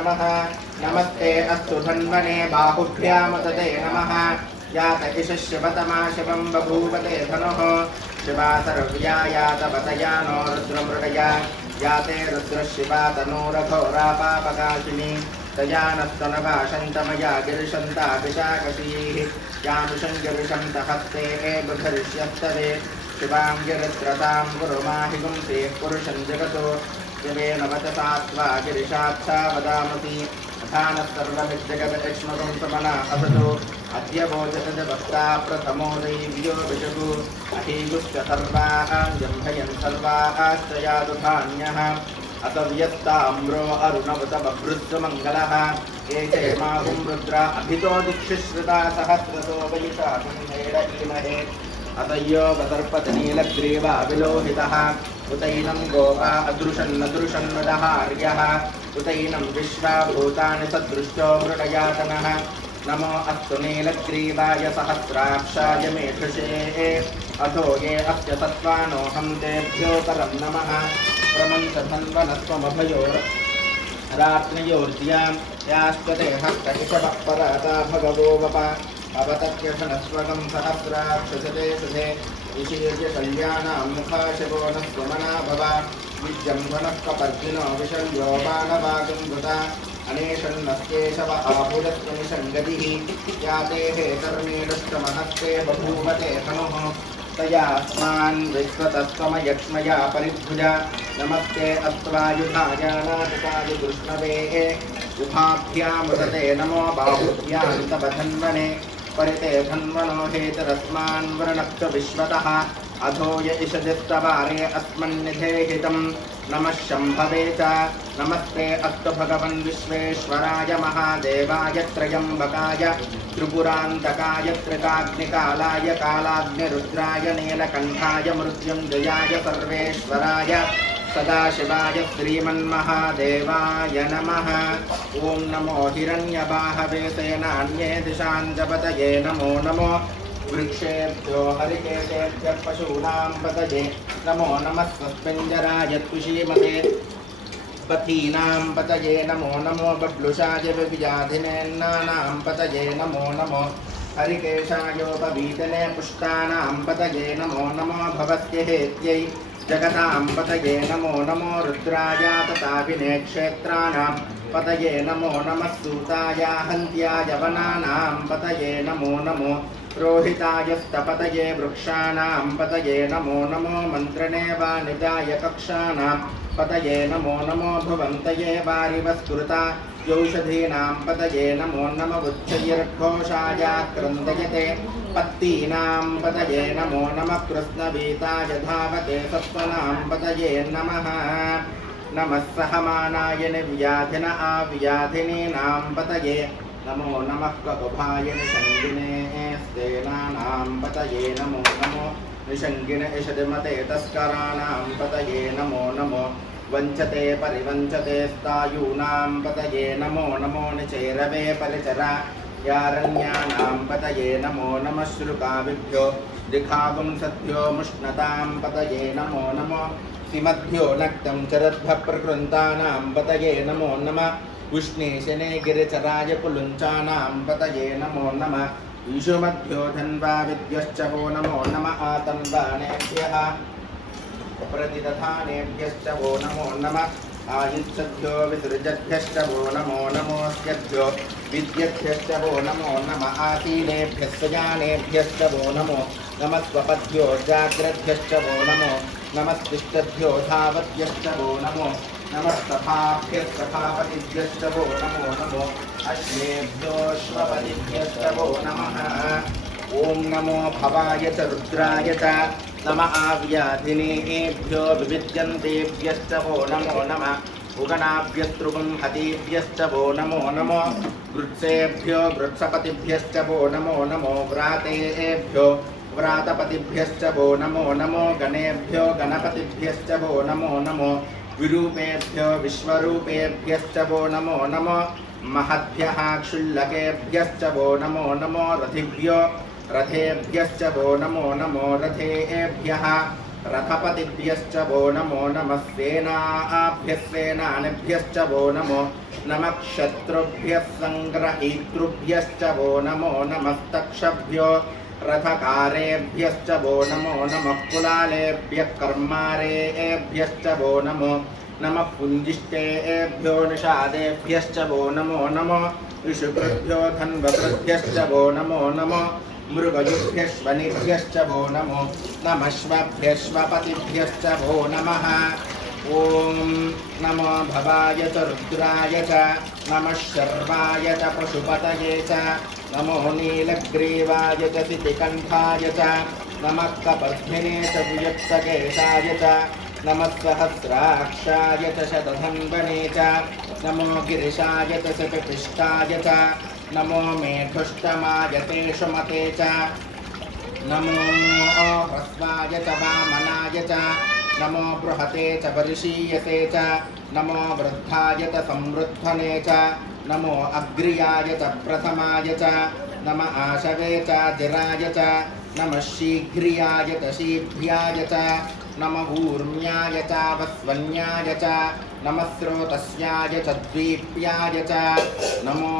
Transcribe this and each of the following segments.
नमः नमस्ते अस्तु धन्वने बाहुभ्यामुदते नमः यात इषश्यवतमा शिवं बभूवते धनुः शिवा सर्व्या यातवतया नो रुद्रमृडया याते रुद्रशिवा तनूरघोरापापकाशिनी तया नस्तनवाशन्तमया गिरिशन्ताभिषाकशीः यानुषं गिरिशन्तहस्ते बुधरिष्यस्तवे शिवां गिरित्रतां गुरुमाहिगुं ते पुरुषं जगतो शिवेन वचसा त्वा गिरिशाक्षा वदामसि अथानः सर्वमिज्जगदक्ष्मकं समना असतो अद्य वोचतजवक्ता प्रथमो दैव्यो विशुः अहीयुश्च सर्वाः जम्भयन् सर्वाश्रयादुधान्यः असव्यस्ताम्रो अरुणवत बभृत्समङ्गलः एते माहुं रुद्रा अभितो दिक्षुश्रुता सहस्रतो वयुषा धीमहे अतयो वदर्पतनीलग्रीवा विलोहितः उतैनं गोपा अदृशन्नदृशन्वदहार्यः उतैनं विश्वाभूतानि सदृष्टो मृडयातनः नमो अस्तु नीलग्रीवाय सहस्राक्षाय मेधृषे अथो ये अस्य सत्त्वानोऽहं तेभ्यो परं नमः प्रमन्थन्वनस्त्वमभयोरात्मयोर्ज्यां यास्त्वते हस्तकिशवः पराता भगवो वप अवतत्यशनस्वगं सहस्राक्षसते सुधे विशीर्य कल्याणां मुखाशिवो न स्वमना भव विजम्भनः कपर्दिनो विशल्यो बाणवागं वृता अनेशन्नस्येशव आहुरस्वनिषङ्गतिः याते हेतर्मीडस्तमहस्ते बभूवते हनुः तयास्मान् विश्वतस्त्वमयक्ष्मया परिभुजा नमस्ते अस्त्वायुधायानादिकाय कृष्णवे उभाभ्यामुदते नमो बाहुभ्यां तव धन्वने परिते धन्वनो हेतरस्मान् वृणक्त विश्वतः अधो य इषदिस्तवारे अस्मन्निधेहितं नमः शम्भवे च नमस्ते अस्तु भगवन् विश्वेश्वराय महादेवाय त्र्यम्बकाय त्रिपुरान्तकाय त्रिकाग्निकालाय कालाग्निरुद्राय नीलकण्ठाय मृत्युञ्जयाय सर्वेश्वराय सदाशिवाय श्रीमन्महादेवाय नमः ॐ नमो हिरण्यबाहवे सेनान्ये दिशां जपतये नमो नमो वृक्षेभ्यो हरिकेशेभ्यः पशूनां पतये नमो नमः स्वस्मिञ्जराय तुषीमते पथीनां पतये नमो नमो बड्लुषाय विव्याधिनेन्नानां पतये नमो नमो हरिकेशायोपवीतने पुष्टानां पतये नमो नमो भवत्यहेत्यै जगतां पतये नमो नमो रुद्राय तथाभिने क्षेत्राणां पतये नमो नमः सूताय हन्त्याय वनानां पतये नमो नमो रोहितायस्तपतये वृक्षाणां पतये नमो नमो मन्त्रणे वा निदाय कक्षाणां पतये नमो नमो भुवन्तये वारिवस्कृता यौषधीनां पतये नमो नमो उच्चैर्घोषाय क्रन्दयते पत्तीनां पतये नमो नमः कृष्णवीताय धावते सत्त्वनां पतये नमः नमः सहमानाय निव्याधिन आव्याधिनीनां पतये नमो नमः ककुभाय निषङ्गिने स्तेनानां पतये नमो नमो निषङ्गिन इषदिमते तस्कराणां पतये नमो नमो वञ्चते परिवञ्चते स्तायूनां पतये नमो नमो निचेरवे परिचरा यारण्यानां पतये नमो नमः श्रुकाविभ्यो दिखागुंसद्भ्यो मुष्णतां पतये नमो नमो सिमद्भ्यो नक्तं चरद्भः प्रकृन्तानां पतये नमो नमः उष्णीशने गिरिचराय पुलुञ्चानां पतये नमो नमः ईशुमद्भ्यो धन्वाविद्भ्यश्च वो नमो नमः आतन्वानेभ्यः प्रतिदधानेभ्यश्च वो नमो नमः आयुत्सभ्यो विसृजद्भ्यश्च वो नमो नमोऽस्यभ्यो विद्यभ्यश्च वो नमो नमः आसीनेभ्यः स्वजानेभ्यश्च वो नमो नमः स्वपद्भ्यो जाग्रद्भ्यश्च वो नमो नमस्तिष्ठद्भ्यो धावद्भ्यश्च वो नमो नमस्तथाभ्यः सखापतिभ्यश्च वो नमो नमो अश्वेभ्योऽश्वपतिभ्यश्च वो नमः ॐ नमो भवाय च रुद्राय च नम आव्याधिनेभ्यो विविद्यन्तेभ्यश्च वो नमो नमः उगणाभ्यस्तृगुं हतीभ्यश्च वो नमो नमो गृत्सेभ्यो गृत्सपतिभ्यश्च वो नमो नमो व्रातेभ्यो व्रातपतिभ्यश्च वो नमो नमो गणेभ्यो गणपतिभ्यश्च वो नमो नमो विरूपेभ्यो विश्वरूपेभ्यश्च वो नमो नमो महद्भ्यः क्षुल्लकेभ्यश्च वो नमो नमो रथिभ्यो रथेभ्यश्च वो नमो नमो रथेभ्यः रथपतिभ्यश्च वो नमो नमः सेनाभ्यः सेनानिभ्यश्च वो नमो नमः क्षत्रुभ्यः सङ्ग्रहीतृभ्यश्च वो नमो नमस्तक्षभ्यो रथकारेभ्यश्च वो नमो नमः कुलालेभ्यः कर्मारेभ्यश्च वो नमो नमः पुञ्जिष्टेभ्यो निषादेभ्यश्च वो नमो नमः ऋषिभ्यो धन्वभ्यश्च वो नमो नमः मृगयुभ्यश्वनिभ्यश्च वो नमो नमश्वभ्यश्वपतिभ्यश्च वो नमः ॐ नमो भवाय च रुद्राय च नमः शर्वाय च पशुपतये च नमो नीलग्रीवाय च सितिकण्ठाय च नमः कपर्धिने च वियुक्तकेशाय च नमः सहस्राक्षाय च शतधन्वने च नमो गिरिशाय च शतपिष्टाय च नमो मेढुष्टमाय ते सुमते च नमो ह्रस्वाय च वामनाय च नमो बृहते च वर्षीयसे च नमो वृद्धाय च संवृद्धने च नमो अग्र्याय च प्रथमाय च नम आशवे च जिराय च नमः शीघ्रियाय च शीघ्र्याय च नमः ऊर्म्याय च वस्वन्याय च नमः स्रोतस्याय च द्वीप्याय च नमो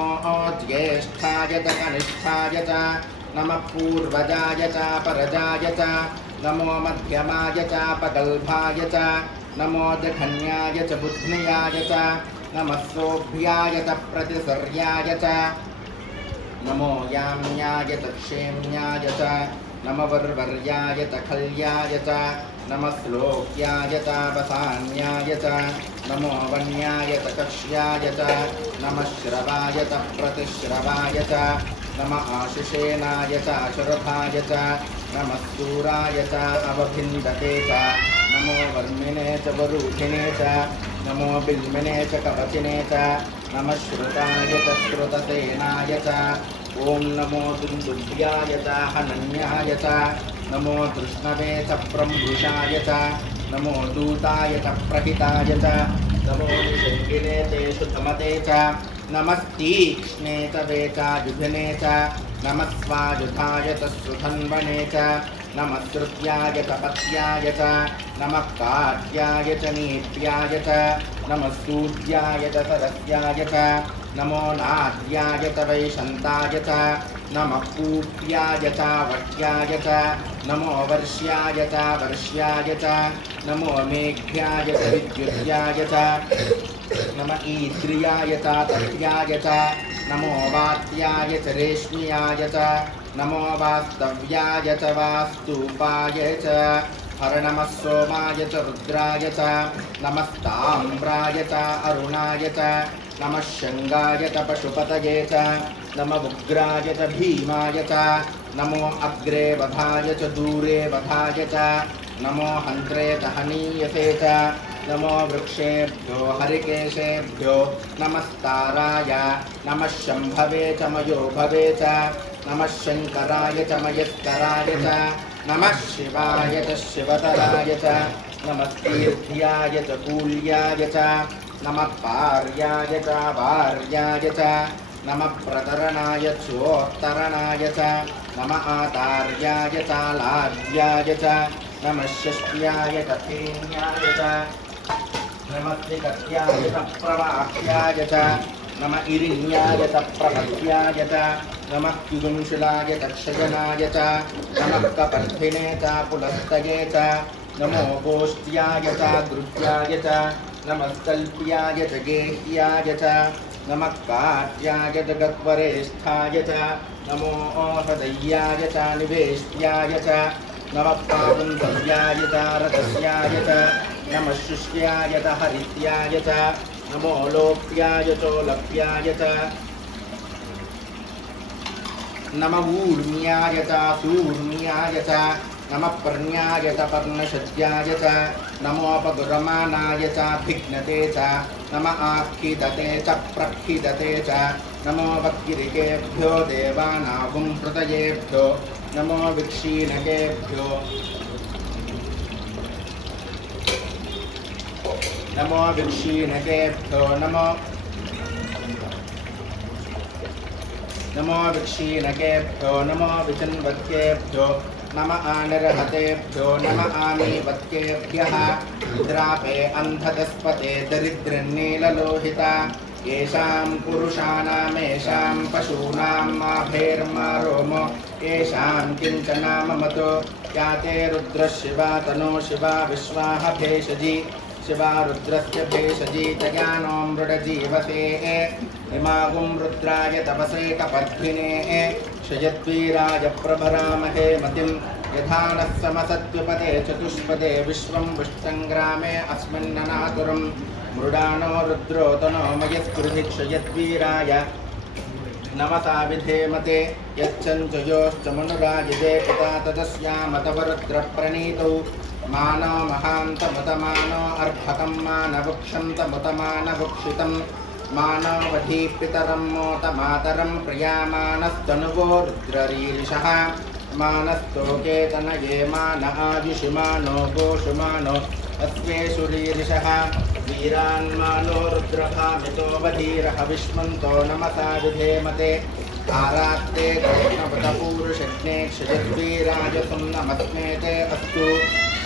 ज्येष्ठाय च कनिष्ठाय च नमः पूर्वजाय च परजाय च नमो मध्यमाय च पगल्भाय च नमो जघन्याय च बुध्न्याय च नमः सोऽभ्याय च प्रतिसर्याय च नमो याम्याय च क्षेम्याय च नमः वर्वर्याय च खल्याय च नमः श्लोक्याय च वसान्याय च नमो वन्याय च कक्ष्याय च नमः श्रवाय च प्रतिश्रवाय च नमः आशिषेनाय च शरथाय च नमः सूराय च अवभिन्दते च नमो वर्मिणे च वरूधिने च नमो बिल्मिने च कवचिने च नमः श्रुताय च श्रुतसेनाय च ॐ नमो दुन्दुभ्याय च हनन्याय च नमो कृष्णवे च प्रम्भुषाय च नमो दूताय च प्रहिताय च नमो निषङ्गिने च सुतमते च नमस्तीक्ष्णे च वेचायुधिने च नमः स्वायुधाय च सुधन्वने च नमः श्रुत्याय च पत्याय च नमः काट्याय च नीत्याय च नमः सूर्याय च सरस्याय च नमो नाद्याय च वैशन्ताय च नमः पूप्याय च वट्याय च नमो वर्ष्याय च वर्ष्याय च नमो मेघ्याय च विद्युत्याय च नमः ईद्रियाय च तथ्याय च नमो वात्याय च रेश्म्याय च नमो वास्तव्याय च वास्तूपाय च हर नमः सोमाय च रुद्राय च नमस्ताम्राय च अरुणाय च नमः शङ्गाय च पशुपतये च नमः उग्राय च भीमाय च नमो अग्रे वधाय च दूरे वधाय च नमो हन्त्रे च हनीयसे च नमो वृक्षेभ्यो हरिकेशेभ्यो नमस्ताराय नमः शम्भवे च मयोभवे च नमः शङ्कराय च मयस्कराय च नमः शिवाय च शिवतराय च नमस्तीर्थ्याय च कूल्याय च नमः पार्याय च वार्याय च नमः प्रतरणाय चोत्तरणाय च नमः आतार्याय च लाड्याय च नमः षष्ट्याय च फेन्याय च नमः त्रिकट्याय च प्रवाह्याय च नमः इरिण्याय च प्रपद्याय च नमः युगुंशिलाय च क्षयनाय च नमः कपर्धिने च पुलस्तये च नमो गोष्ट्याय च द्रुत्याय च नमः कल्प्याय च गेह्याय च नमः काट्याय च गत्वरेष्ठाय च नमो हृदय्याय च निवेष्ट्याय च नमः पापुन्धव्याय च रथस्याय च नमः शुष्याय च हरित्याय च नमो लोप्याय चोलप्याय च नमः ऊर्म्याय च सूर्म्याय च नमः पर्ण्याय च पर्णशज्याय च नमोपगुरमानाय च भिघ्नते च नमः आक्षिदते च प्रक्षिदते च नमो वक्किरिकेभ्यो देवानागुं प्रतयेभ्यो नमो विक्षीणकेभ्यो नमो विक्षीणकेभ्यो नमो विक्षीणकेभ्यो नमो विचिन्वत्केभ्यो नम आनिर्हतेभ्यो नम आमीवत्केभ्यः द्रापे अन्धकस्पते दरिद्रन्नीललोहिता येषां पुरुषाणामेषां पशूनां माभेर्मा रोमो येषां किञ्चनाममतो याते रुद्रशिवा तनो शिवा विश्वाह भेषजी शिवा रुद्रस्य भेषजी तयानो मृडजीवसे इमागुं रुद्राय तपसे कपद्भिने शयद्वीराय प्रभरामहे मतिं यथा नः समसत्युपदे चतुष्पदे विश्वं विष्टङ्ग्रामे अस्मिन्ननातुरं मृडानो रुद्रो तनो मयस्कृधिक्षयद्वीराय नमसा विधेमते यच्छञ्चयोश्च मनुराजिते पिता तदस्यामतवरुद्रप्रणीतौ मानो महान्तमुतमानो अर्भकं मानवुक्षन्तमुतमानवुक्षितं मानवधी पितरं मोतमातरं प्रियामानस्तनुवो रुद्ररीरिषः मानस्तोकेतनये मान आयुषिमानो गोषुमानो अस्वेषुरीरिषः वीरान्मानो रुद्रभामितो वधीरः विष्मन्तो नमसा विधेमते आरात्ते कृष्णपदपूरुषज्ञे क्षयद्वीराय सुम्नमस्मेते अस्तु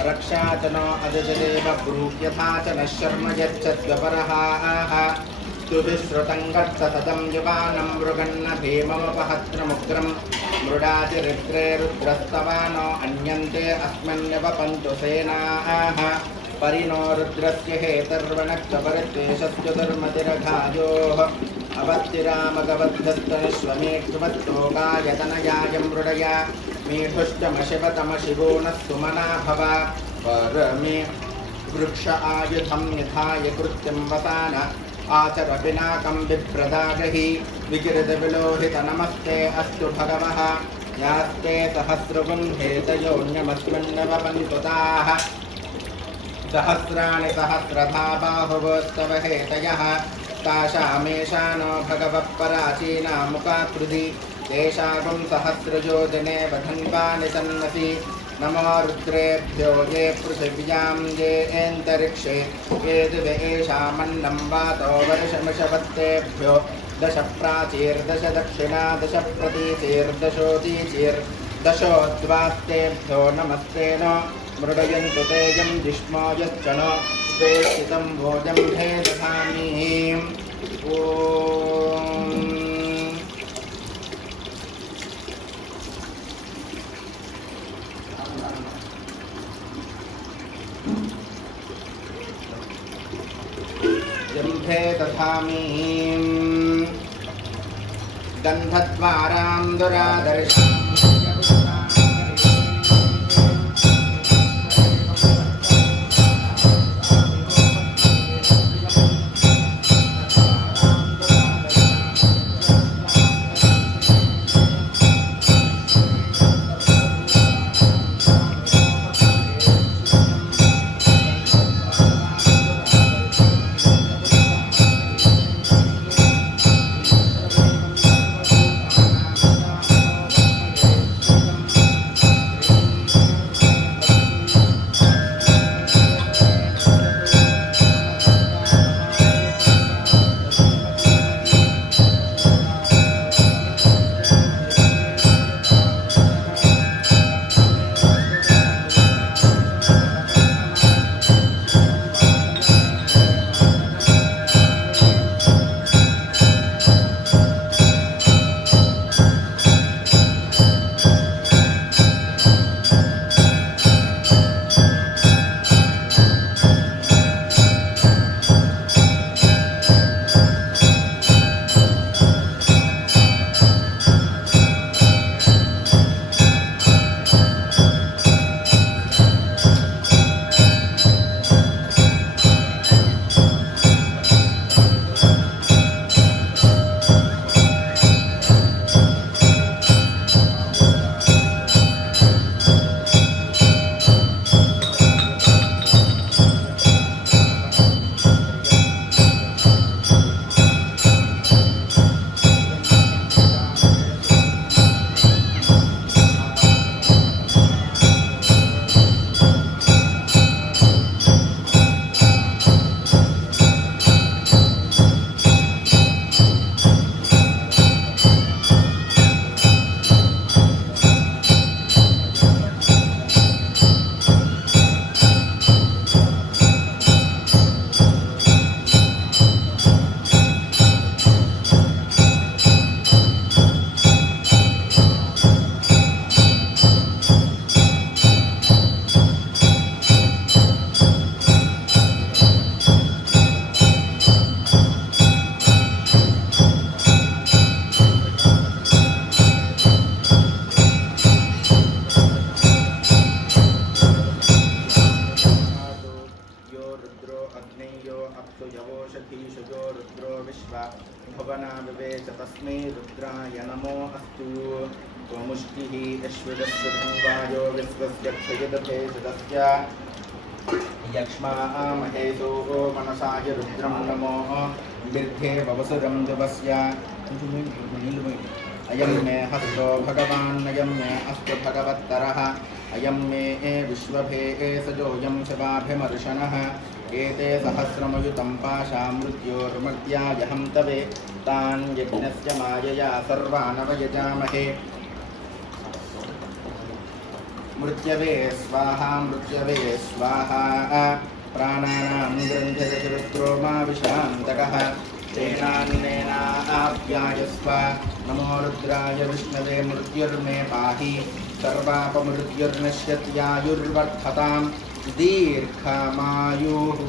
रक्षा च नो अजजदेव ब्रूह्यथा च नः शर्म यच्छद्वपरः स्तुभिश्रुतं गर्तसदं युवानं मृगन्न भीममुपहत्रमुग्रं मृडातिरिद्रे रुद्रस्तवानो अन्यन्ते अस्मन्यवपन्तु सेनाः परिणो रुद्रस्य हेतर्वणक्तपरिद्वेषस्य दुर्मतिरघायोः अवत्तिरामगवद्धस्तनिष्वमेक्षुवत्तोकायतनयाय मृडय मेढुष्टमशिवतमशिवो नः सुमना भव परमे वृक्ष आयुधं निधाय कृत्यं वसान आचर पिनाकं बिभ्रदागहि विकिरदविलोहित नमस्ते अस्तु भगवः यास्ते सहस्रगुण्हेतयोऽन्यमस्मिन्नवपन्तु ताः सहस्राणि सहस्रधा बाहुवोस्तव हेतयः तासामेषानो भगवः पराचीना मुखाकृति तेषागुं सहस्रयोजने वधन्वानि सन्नसि नमो रुद्रेभ्यो ये पृथिव्यां ये एन्तरिक्षे ये दिवे येषामन्नं वातो वर्षमिषवत्तेभ्यो दश प्राचीर्दश दक्षिणा दश प्रतीचीर्दशोदीचीर्दशोद्वास्तेभ्यो नमस्ते नो मृडयन्तु तेजं जिष्मो यश्च नो वेष्टितं भोजं हे दधामि ॐ जम्भे दधामि गन्धद्वारां दुरादर्शम् भवना विवेश तस्मै रुद्राय नमो अस्तु त्वमुष्टिः यश्विदस्य वायो विश्वस्य क्षयदभेषदस्य यक्ष्मामहेसो मनसाय रुद्रं नमो दीर्घे ववसुरं दिवस्य अयं मे हस्तो भगवान् अयं मे अस्तु भगवत्तरः अयं मे विश्वभेसजोऽयं शिवाभिमर्शनः एते सहस्रमयुतं पाशा मृत्योर्मर्त्यायहं तवे तान् यज्ञस्य मायया सर्वानवयजामहे मृत्यवे स्वाहा प्राणानां ग्रन्थिरसुरुत्रो मा विशान्तकः तेनान्नेनाप्यायस्व नमो रुद्राय विष्णवे मृत्युर्मे पाहि सर्वापमृत्युर्नश्यत्यायुर्वर्धतां दीर्घमायुः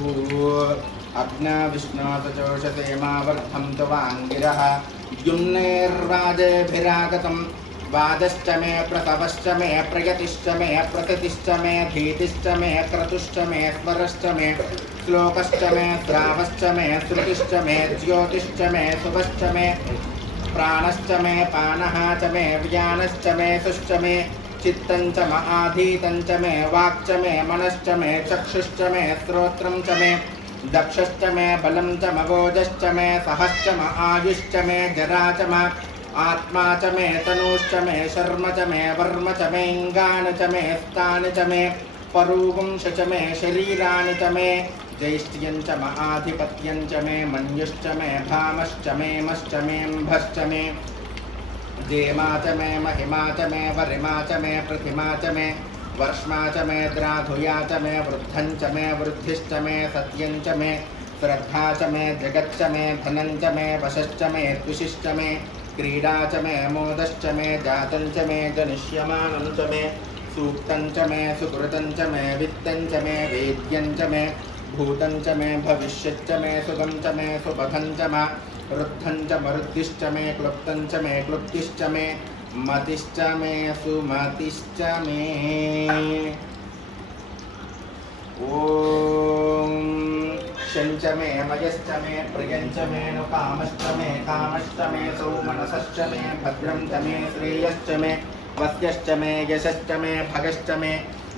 अग्नाविष्णोतचोषसे मा वर्धं त्वाङ्गिरः द्युम्नेर्वाजेभिरागतं वादश्च मे प्रसवश्च मे प्रयतिश्च मे प्रकृतिश्च मे धीतिश्च मे क्रतुश्च मे स्वरश्च मे श्लोकश्च मे श्रावश्च मे श्रुतिश्च मे ज्योतिश्च मे शुभश्च मे प्राणश्च मे पानः च मे व्यानश्च मे सुश्च मे चित्तं च महाधीतं च मे वाक् च मे मनश्च मे चक्षुश्च मे श्रोत्रं च मे दक्षश्च मे बलं च मगोजश्च मे सहश्च म आयुश्च मे जरा च म आत्मा च मे तनुश्च मे शर्म च मे वर्म च मे इङ्गानि च मे स्थानि च मे परूवंश च मे शरीराणि च मे जैष्ट्यं च महाधिपत्यं च मे मन्युश्च मे भामश्च मे मश्च मेऽम्भश्च मे जेमा च मे महिमा च मे वरिमा च मे प्रतिमा च मे वर्ष्मा च मे द्राधुया च मे वृद्धं च मे वृद्धिश्च मे सत्यं च मे श्रद्धा च मे जगच्च मे धनं च मे वशश्च मे द्विषिश्च मे क्रीडा च मे मोदश्च मे जातं च मे जनिष्यमानं च मे सूक्तं च मे सुकृतं च मे वित्तं च मे वेद्यं च मे भूतं च मे भविष्यच्च मे सुगं च मे सुबधं च मे रुद्धं च मरुद्धिश्च मे क्लुप्तं च मे क्लुप्तिश्च मे मतिश्च मे सुमतिश्च मे ॐ शञ्च मे मयश्च मे प्रियञ्च मे नु कामश्च मे सौमनसश्च मे भद्रं च मे श्रेयश्च मे वस्यश्च मे यशश्च मे भगश्च मे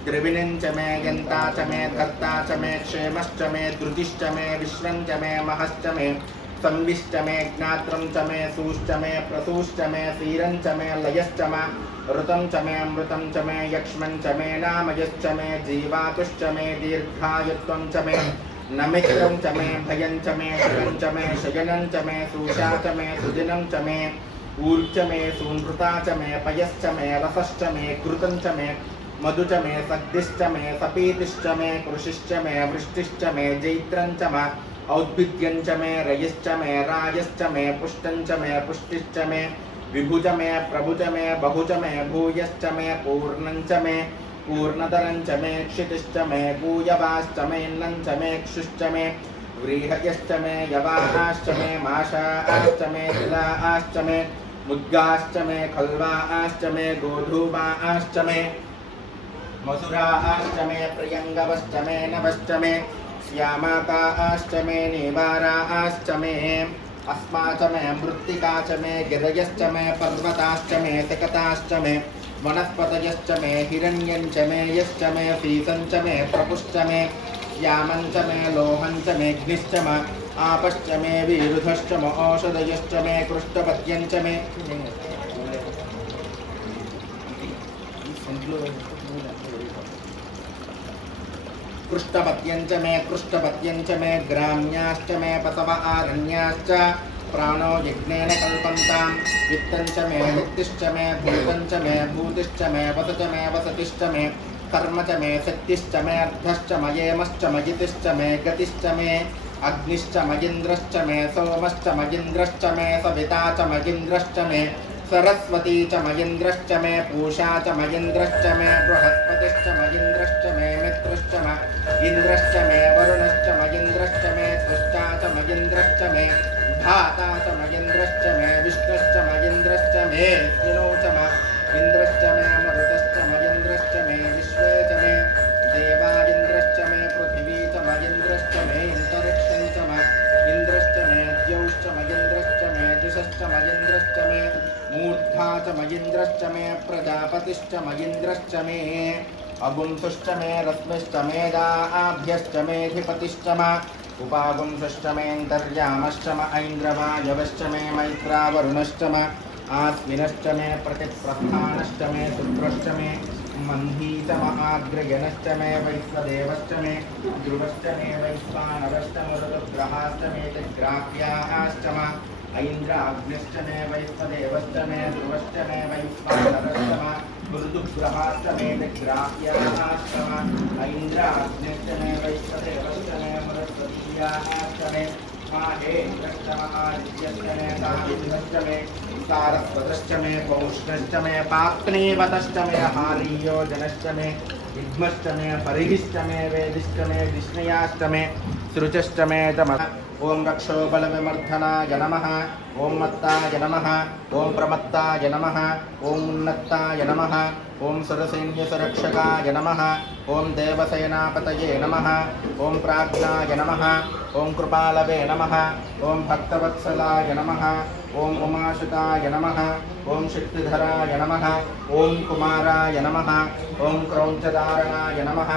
द्रविणं च मे यन्ता च मे धर्ता च मे क्षेमश्च मे धृतिश्च मे विश्वं च मे महश्च मे संविश्च मे ज्ञात्रं च मे सूश्च मे प्रसूश्च मे सीरं च मे लयश्च मे ऋतं च मे अमृतं च मे यक्ष्मं च मे नामयश्च मे जीवातुश्च मे दीर्घायुत्वं च मे नमित्रं च मे भयं च मे शिवं च मे शयनं च मे सूषा च मे सुदिनं च मे ऊर्च मे सूनृता च मे पयश्च मे रसश्च मे घृतं च मे मधु च मे सद्दिश्च मे सपीतिश्च मे कृषिश्च मे वृष्टिश्च मे जैत्रं च मे औद्भिद्यं च मे रयिश्च मे राजश्च मे पुष्टं च मे पुष्टिश्च मे विभुज मे प्रभुज मे बहुज मे भूयश्च मे पूर्णं च मे पूर्णतरं च मे क्षितिश्च मे पूयवाश्च मे अन्नं च मे क्षुश्च मे व्रीहयश्च मे यवाश्च मे माशाश्च मे तिलाश्च मे मुद्गाश्च मे खल्वाश्च मे गोधूमाश्च मे मसुराश्च मे प्रियङ्गवश्च मे नवश्च मे श्यामाकाश्च मे निवाराश्च मे अस्मा च मे मृत्तिका च मे गिरयश्च मे पर्वताश्च मे तिकताश्च मे वनस्पतयश्च मे हिरण्यं च मे यश्च मे सीतं च मे प्रपुश्च मे श्यामं च मे लोहं च मे अग्निश्च मे आपश्च मे विरुधश्च मे औषधयश्च मे कृष्टपत्यं च मे कृष्टपत्यं च मे ग्राम्याश्च मे पतव आरण्याश्च प्राणो यज्ञेन कल्पन्तां वित्तं च मे वित्तिश्च मे भूतं च मे भूतिश्च मे वस च मे वसतिश्च मे कर्म च मे शक्तिश्च मे अर्धश्च मयेमश्च मयितिश्च मे गतिश्च मे अग्निश्च मयिन्द्रश्च मे सोमश्च मयिन्द्रश्च मे सविता च मयिन्द्रश्च मे सरस्वती च मयिन्द्रश्च मे पूषा च मयिन्द्रश्च मे बृहस्पतिश्च मयिन्द्रश्च मे मित्रश्च मे इन्द्रश्च मे वरुणश्च मयिन्द्रश्च मे त्वष्टा च मयिन्द्रश्च मे धाता च मयिन्द्रश्च मे विष्णुश्च मयिन्द्रश्च मे स्विनो च मे इन्द्रश्च मे मरुतश्च मयिन्द्रश्च मे विश्वे च मे देवा इन्द्रश्च मे पृथिवी च मयिन्द्रश्च मे अन्तरिक्षं च मे इन्द्रश्च मे द्यौश्च मयिन्द्रश्च यशश्च मयेन्द्रश्च मे मूर्धा च मयेन्द्रश्च मे प्रजापतिश्च मयेन्द्रश्च मे अगुंसुश्च मे रश्मिश्च मेधाभ्यश्च मेधिपतिश्च म उपागुंसश्च मेऽन्तर्यामश्च म ऐन्द्रवायवश्च मे मैत्रावरुणश्च म आस्विनश्च मे प्रतिप्रस्थानश्च मे शुक्रश्च मे मन्धी च महाग्रयनश्च मे वैश्वदेवश्च मे ध्रुवश्च मे वैश्वानरश्च मरुदग्रहाश्च मे दिग्राह्याश्च म ऐन्द्राग्निश्च मे वैश्वदेवश्च मे ध्रुवश्च मे वैश्वानरश्च म मरुदग्रहाश्च मे दिग्राह्याश्च म ऐन्द्राग्निश्च मे वैश्वदेवश्च मे मरुद्गीयाश्च मे माहेन्द्रश्च महादित्यश्च मे साविन्द्रश्च मे सारस्वतश्च मे पौष्णश्च मे पाप्नेवतश्च मे हारीयोजनश्च मे विद्मश्च मे परिहिश्च मे वेदिश्च मे विष्णयाश्च मे सृचश्च मे तमः ओम रक्षो बलविमर्दनाय नमः ओम मत्ताय नमः ओम प्रमत्ताय नमः ओम उन्नत्ताय नमः ओम सुरसैन्यसुरक्षकाय नमः ओम देवसेनापतये नमः ओम प्राज्ञाय नमः ओम कृपालवे नमः ओम भक्तवत्सलाय नमः ओम उमाशुताय नमः ओम शक्तिधराय नमः ओम कुमाराय नमः ओम क्रौञ्चधारणाय नमः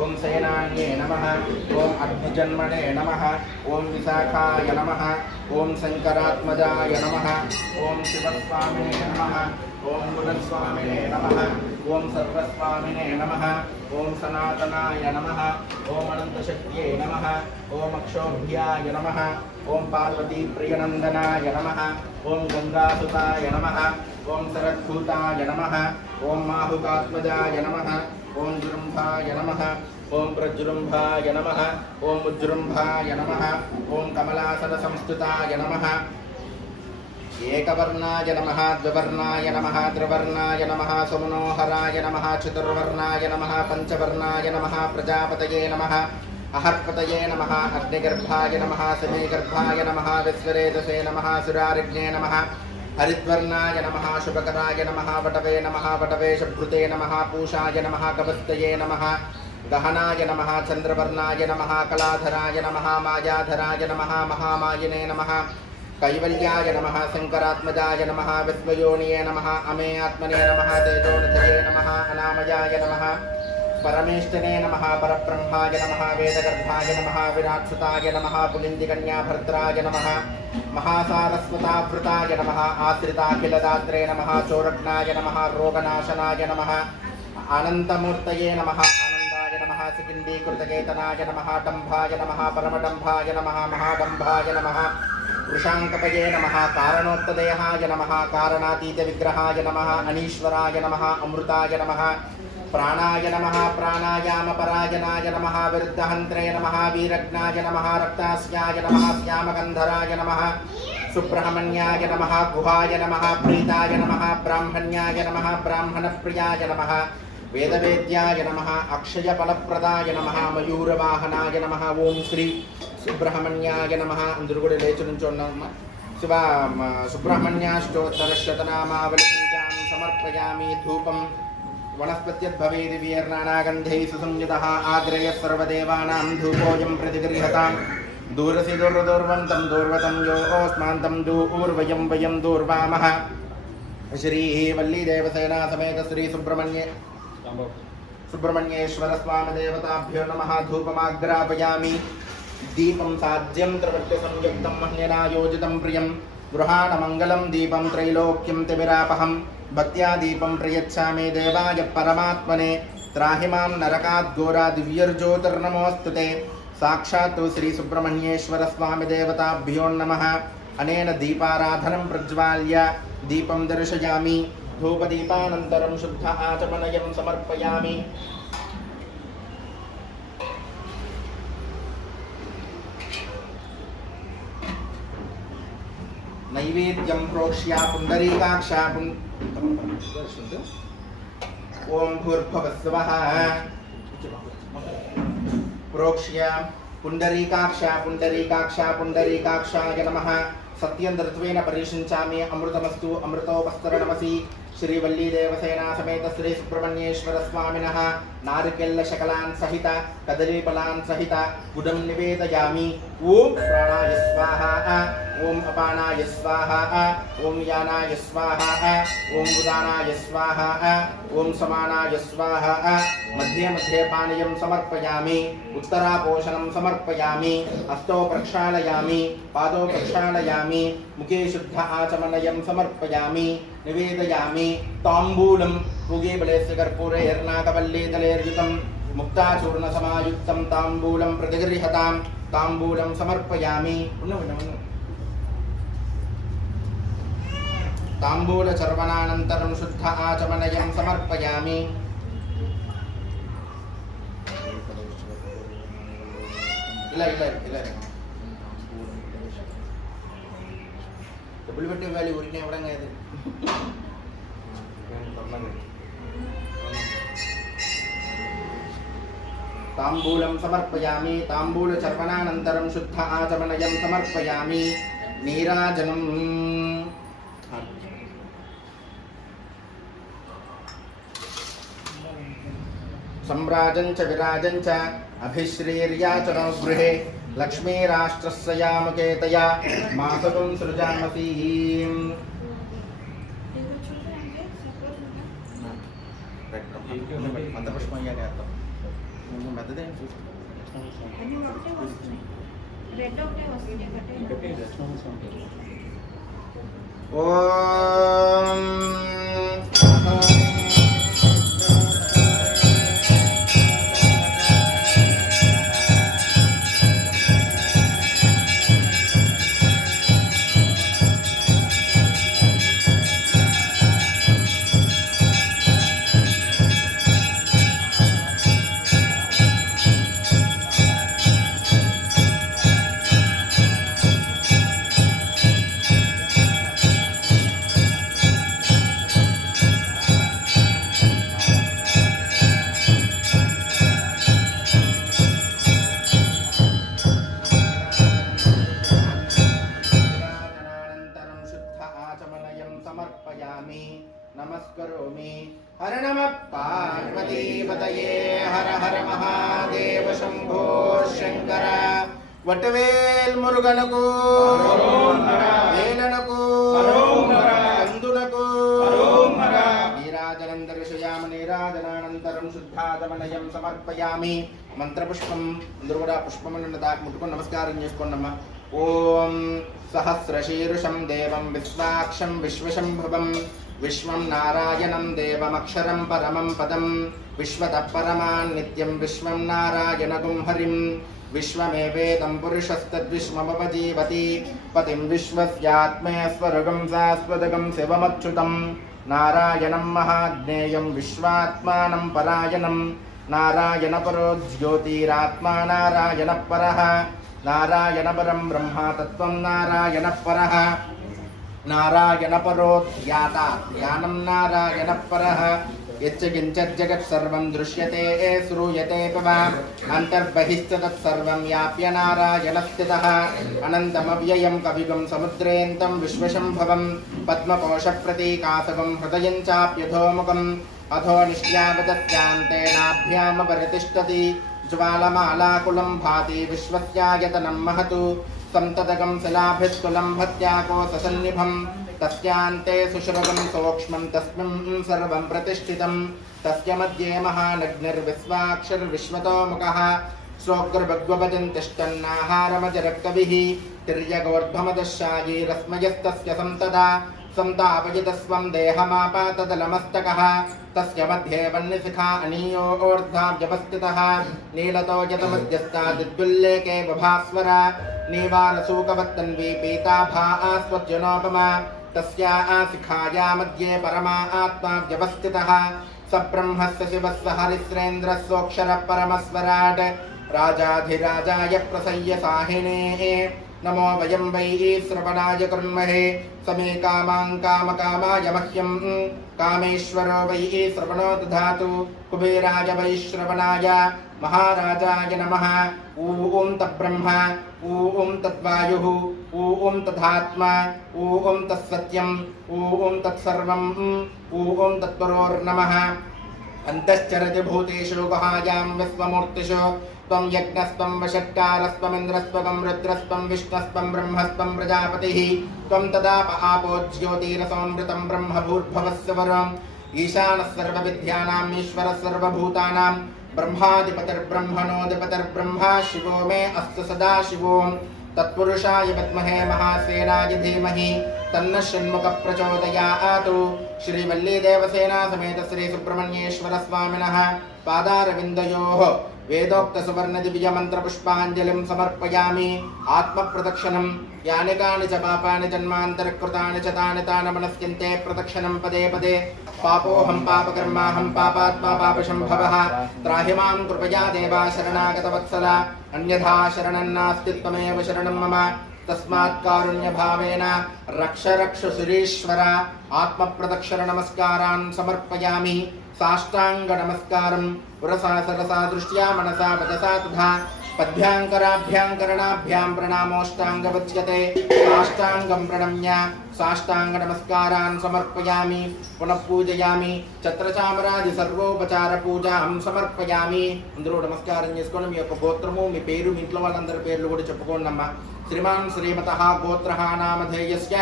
ओम सेनान्ये नमः ओम अग्निजन्मणे नमः ओम विशाखाय नमः ओम शंकरात्मजाय नमः ओम शिवस्वामिने नमः ओम गुणस्वामिने नमः ओम सर्वस्वामिने नमः ओम सनातनाय नमः ओम अनंतशक्त्यै नमः ओम अक्षोभ्याय नमः ओम पार्वती प्रियनंदनाय नमः ओम गंगासुताय नमः ओम शरद्भूताय नमः ओम माहुकात्मजाय नमः ओम जृंभाय नमः ओम प्रजृंभाय नमः ओम उज्जृंभाय नमः ओम कमलासन संस्तुताय नमः एकवर्णाय नमः द्विवर्णाय नमः त्रिवर्णाय नमः सुमनोहराय नमः चतुर्वर्णाय नमः पंचवर्णाय नमः प्रजापतये नमः अहर्पतये नमः अग्निगर्भाय नमः समीगर्भाय नमः विश्वरेतसे नमः सुरारिज्ञे नमः हरिद्वर्णाय नमः शुभकराय नमः वटवे नमः वटवेशभृते नमः पूषाय नमः कवस्तये नमः गहनाय नमः चंद्रवर्णाय नमः कलाधराय नमः मायाधराय नमः महामायिने नमः कैवल्याय नमः शंकरात्मजाय नमः विश्वयोनिये नमः अमे आत्मने नमः तेजोनिधये नमः अनामयाय नमः परमेष्ठने नमः परब्रह्माय नमः वेदगर्भाय नमः विराट्सुताय नमः पुलिन्दिकन्याभर्त्राय नमः महासारस्वताभृताय नमः आश्रिताखिलदात्रे नमः चोरग्नाय नमः रोगनाशनाय नमः अनन्तमूर्तये नमः आनन्दाय नमः सिकिन्दीकृतकेतनाय नमः डम्भाय नमः परमडम्भाय नमः महाडम्भाय नमः वृषाङ्कपये नमः कारणोत्तदेहाय नमः कारणातीतविग्रहाय नमः अनीश्वराय नमः अमृताय नमः प्राणाय नमः प्राणायामपरायणाय नमः विरुद्धहन्त्रे नमः वीरज्ञाय नमः रक्तास्याय नमः श्यामगन्धराय नमः सुब्रह्मण्याय नमः गुहाय नमः प्रीताय नमः ब्राह्मण्याय नमः ब्राह्मणप्रियाय नमः वेदवेद्याय नमः अक्षयफलप्रदाय नमः मयूरवाहनाय नमः ओम श्री सुब्रह्मण्याय नमः अंदरू కూడా లేచి నుంచోండమ్మ శివ సుబ్రహ్మణ్యాష్టోత్తరశతనామావళి పూజాం సమర్పయామి ధూపం वनस्पत्यद्भवेदिवीर्नानागन्धैः सुसंयुतः आग्रयः सर्वदेवानां धूपोऽयं प्रतिगृह्यताम् दूरसि दूर्वदूर्वन्तं दूर्वतं यो ओस्मान्तं दूर्वयं वयं दूर्वामः श्रीः वल्लीदेवसेना समेत श्री सुब्रह्मण्येश्वर स्वामी देवताभ्यो नमः धूपमाग्रापयामि दीपं साज्यं त्रिवृत्तसंयुक्तं मह्यनायोजितं प्रियं गृहाणमङ्गलं दीपं त्रैलोक्यं तिमिरापहं भक्त्या दीपं प्रयच्छामि देवाय परमात्मने त्राहि मां नरकात् घोरादिव्यर्ज्योतिर्नमोऽस्तु ते साक्षात् श्री सुब्रह्मण्येश्वर स्वामी देवताभ्यो नमः अनेन दीपाराधनं प्रज्वाल्य दीपं दर्शयामि धूपदीपानन्तरं शुद्ध आचमनयं समर्पयामि नैवेद्यं प्रोक्ष्य पुण्डरीकाक्षा ओम भूर्भुवस्सुवः प्रोक्ष्य पुण्डरीकाक्षा पुण्डरीकाक्षा पुण्डरीकाक्षाय नमः सत्यं परिशिंचामि अमृतमस्तु अमृतोपस्तरणमसि श्री वल्लीदेवसेना समेत श्री सुब्रह्मण्येश्वर स्वामिनः नारिकेल शकलान् सहित कदलीफलान् सहित गुडं निवेदयामि ओम प्राणाय स्वाहा ओम अपानाय स्वाहा ओम यानाय स्वाहा ओम उदानाय स्वाहा ओम समानाय स्वाहा मध्ये मध्ये पानीयं समर्पयामि उत्तरापोषणं समर्पयामि हस्तौ प्रक्षालयामि पादौ प्रक्षालयामि मुखे शुद्ध आचमनयं समर्पयामि निवेदयामि ताम्बूलं पूगीबलेस्य कर्पूरैर्नागवल्लीतलैर्युतं मुक्ताचूर्णसमायुक्तं ताम्बूलं प्रतिगृह्यतां ताम्बूलं समर्पयामि ताम्बूलचर्वणानन्तरं शुद्ध आचमनयं समर्पयामि डबल बट्टे वाली उड़ने एवडंगा ఇది ताम्बूलं समर्पयामि ताम्बूलचर्वणानन्तरं शुद्ध आचमनयं समर्पयामि नीराजनं सम्राजं च विराजं च अभिश्रीर्याचनो गृहे लक्ष्मीराष्ट्रस्य यामकेतया मासकं सृजामसीम् మంత్రపుష్పయ్యాలి అర్థం మెత్తదే ఓం समर्पयामि नमस्करोमि हर नमः पार्वतीपतये हर हर महादेव शंभो शंकर वटवेल मुरुगनकु वेलनकु कंदुनकु नीराजनं दर्शयामि नीराजनानन्तरं शुद्धागमनयं समर्पयामि मंत्रपुष्पं दुर्गुडा पुष्पमन्न दाक मुట్టుకొని నమస్కారం చేసుకోండమ్మా ओम सहस्रशीर्षं देवं विश्वाक्षं विश्वशंभुवं विश्वं नारायणं देवमक्षरं परमं पदं विश्वतः परमान् नित्यं विश्वं नारायणगुं हरिं विश्वमेवेदं पुरुषस्तद्विश्वमुपजीवति पतिं विश्वस्यात्मेश्वरगं शाश्वतगं शिवमच्युतं नारायणं महाज्ञेयं विश्वात्मानं परायणं नारायणपरो ज्योतिरात्मा नारायणपरः नारायणपरं ब्रह्मा तत्त्वं नारायणपरः नारायणपरो ध्याता ध्यानं नारायणपरः यच्च किञ्चित् जगत् सर्वं दृश्यते श्रूयते पवा अन्तर्बहिश्च तत्सर्वं व्याप्य नारायणस्थितः अनन्तमव्ययं कविगं समुद्रेऽन्तं विश्वशंभवं पद्मकोशप्रतीकासकं हृदयं चाप्यधोमुखम् अधो निश्यावदत्यान्तेनाभ्यामपरितिष्ठति ज्वालमालाकुलं भाति विश्वस्यायतनं महतु संततकं शिलाभिस्तुलं भत्याकोससन्निभं तस्यान्ते सुश्रवं सूक्ष्मं तस्मिन् सर्वं प्रतिष्ठितं तस्य मध्ये महानग्निर्विश्वाक्षरविश्वतोमुखः स्वोग्रभग्वभजन्तिष्ठन्नाहारमजरकविः तिर्यगोर्ध्वमदशायीरस्मयस्तस्य संतदा संतापयितस्वं देहमापातदलमस्तकः तस्य मध्ये वह्निशिखा अनीयो ऊर्ध्वाव्यवस्थितः नीलतो यतमध्यस्तादिद्युल्लेके बभास्वर नीवारसूकवत्तन्वी पीताभा आस्वज्जनोपमा तस्या शिखाया मध्ये परमा आत्मा व्यवस्थितः स ब्रह्मस्य शिवस्य हरिश्रेन्द्रस्योऽक्षरः परमस्वराट् राजाधिराजाय प्रसय्य साहिने नमो वयं वै श्रवणाय कुर्महे समे कामां कामकामाय मह्यं कामेश्वरो वै श्रवणो दधातु कुबेराय वै श्रवणाय महाराजाय नमः ॐ तब्रह्म ॐ तद्वायुः ॐ तदात्मा ॐ तत्सत्यं ॐ तत्सर्वं ॐ तत्परोर्नमः अन्तश्चरति भूतेषु गुहायां विश्वमूर्तिषु त्वं यज्ञस्त्वं वषट्कारस्त्वमिन्द्रस्त्वं रुद्रस्त्वं विष्णुस्त्वं ब्रह्मस्त्वं प्रजापतिः त्वं तदाप आपो ज्योतिरसोऽमृतं ब्रह्म भूर्भुवस्सु वरम् ईशानः सर्वविद्यानां ईश्वरः सर्वभूतानां ब्रह्माधिपतिर्ब्रह्मणोऽधिपतिर्ब्रह्मा शिवो मे अस्तु सदा शिवो तत्पुरुषाय विद्महे महासेनाय धीमहि तन्नः षण्मुखः प्रचोदयात्। श्रीवल्लीदेवसेना समेत श्री सुब्रह्मण्येश्वर स्वामिनः पादारविन्दयोः वेदोक्त सुवर्ण दिव्य मंत्र पुष्पांजलिं समर्पयामि। आत्मप्रदक्षिणं यानि कानि च पापानि जन्मान्तरकृतानि च तानि तानि मनस्यन्ते प्रदक्षिणं पदे पदे। पापोऽहं पापकर्माहं पापात्मा पापसम्भवः त्राहि मां कृपया देवा शरणागतवत्सला अन्यथा शरणं नास्ति त्वमेव शरणं मम तस्मात् कारुण्यभावेन रक्ष रक्ष सुरेश्वर। आत्मप्रदक्षिण नमस्कारान् समर्पयामि। साष्टांग नमस्कारं पुरसा सरसा दृष्ट्या मनसा वचसा तथा पद्भ्यां करणाभ्यां प्रणामोष्टांगवच्यते। साष्टांगं प्रणम्य साष्टांग नमस्कारान् समर्पयामि। पुनः पूजयामि। छत्रचामरादि सर्वोपचार पूजां समर्पयाమి। అందరూ నమస్కారం చేసుకొని మీ యొక్క గోత్రము మీ పేరు మీ ఇంట్లో వాళ్ళందరి పేర్లు కూడా చెప్పుకోండి అమ్మా। శ్రీమాన్ శ్రీమతః గోత్రః నామధేయస్య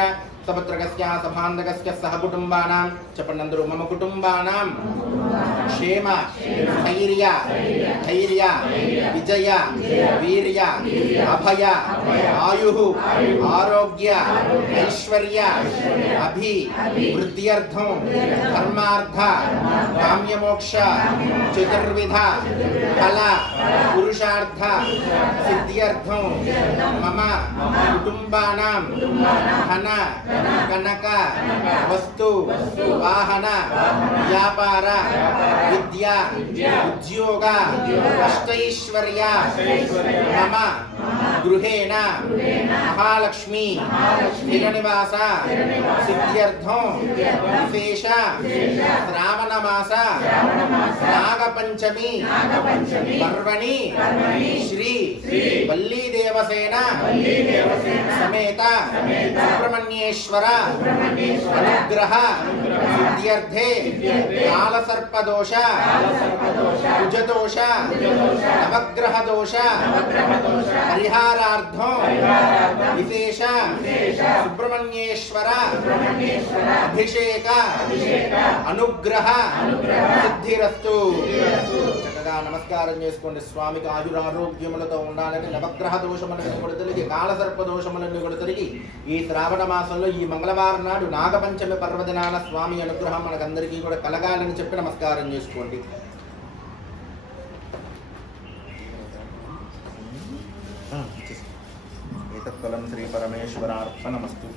సపుత్రకస్య సభాంధకస్య సహ కుటుంబానాం చెప్పండి అందరూ మమ కుటుంబానాం క్షేమ ధైర్య ధైర్య విజయ వీర్య అభయ ఆయుః ఆరోగ్య ఐశ్వర్య అభి వృద్ధ్యర్థం ధర్మార్థ కామ్యమోక్ష చతుర్విధ ఫల పురుషార్థ సిద్ధ్యర్థం మమ కుటుంబానాం ధన కనక వస్తు వాహన వ్యాపార విద్య ఉద్యోగ అష్టైశ్వర్య మమ గృహేణ మహాలక్ష్మి స్థిరనివాస సిద్ధ్యర్థం విశేష శ్రావణ మాస నాగపంచమి పర్వణి శ్రీ వల్లీ దేవసేన సమేత సుబ్రహ్మణ్యేశ్వర అనుగ్రహ సిద్ధ్యర్థే కాలసర్పదోష కుజదోష నవగ్రహ దోష పరిహారార్థం విశేష సుబ్రహ్మణ్యేశ్వర అభిషేక అనుగ్రహ సిద్ధిరస్తు। చక్కగా నమస్కారం చేసుకోండి। స్వామికి ఆయురారోగ్యములతో ఉండాలని నవగ్రహ దోషములను కూడా తొలగి కాలసర్ప దోషములను కూడా తొలగి ఈ శ్రావణ మాసంలో ఈ మంగళవారం నాడు నాగపంచమి పర్వదినాన స్వామి అనుగ్రహం మనకందరికీ కూడా కలగాలని చెప్పి నమస్కారం చేసుకోండి। ఏతత్ఫలం శ్రీ పరమేశ్వరార్పణమస్తు।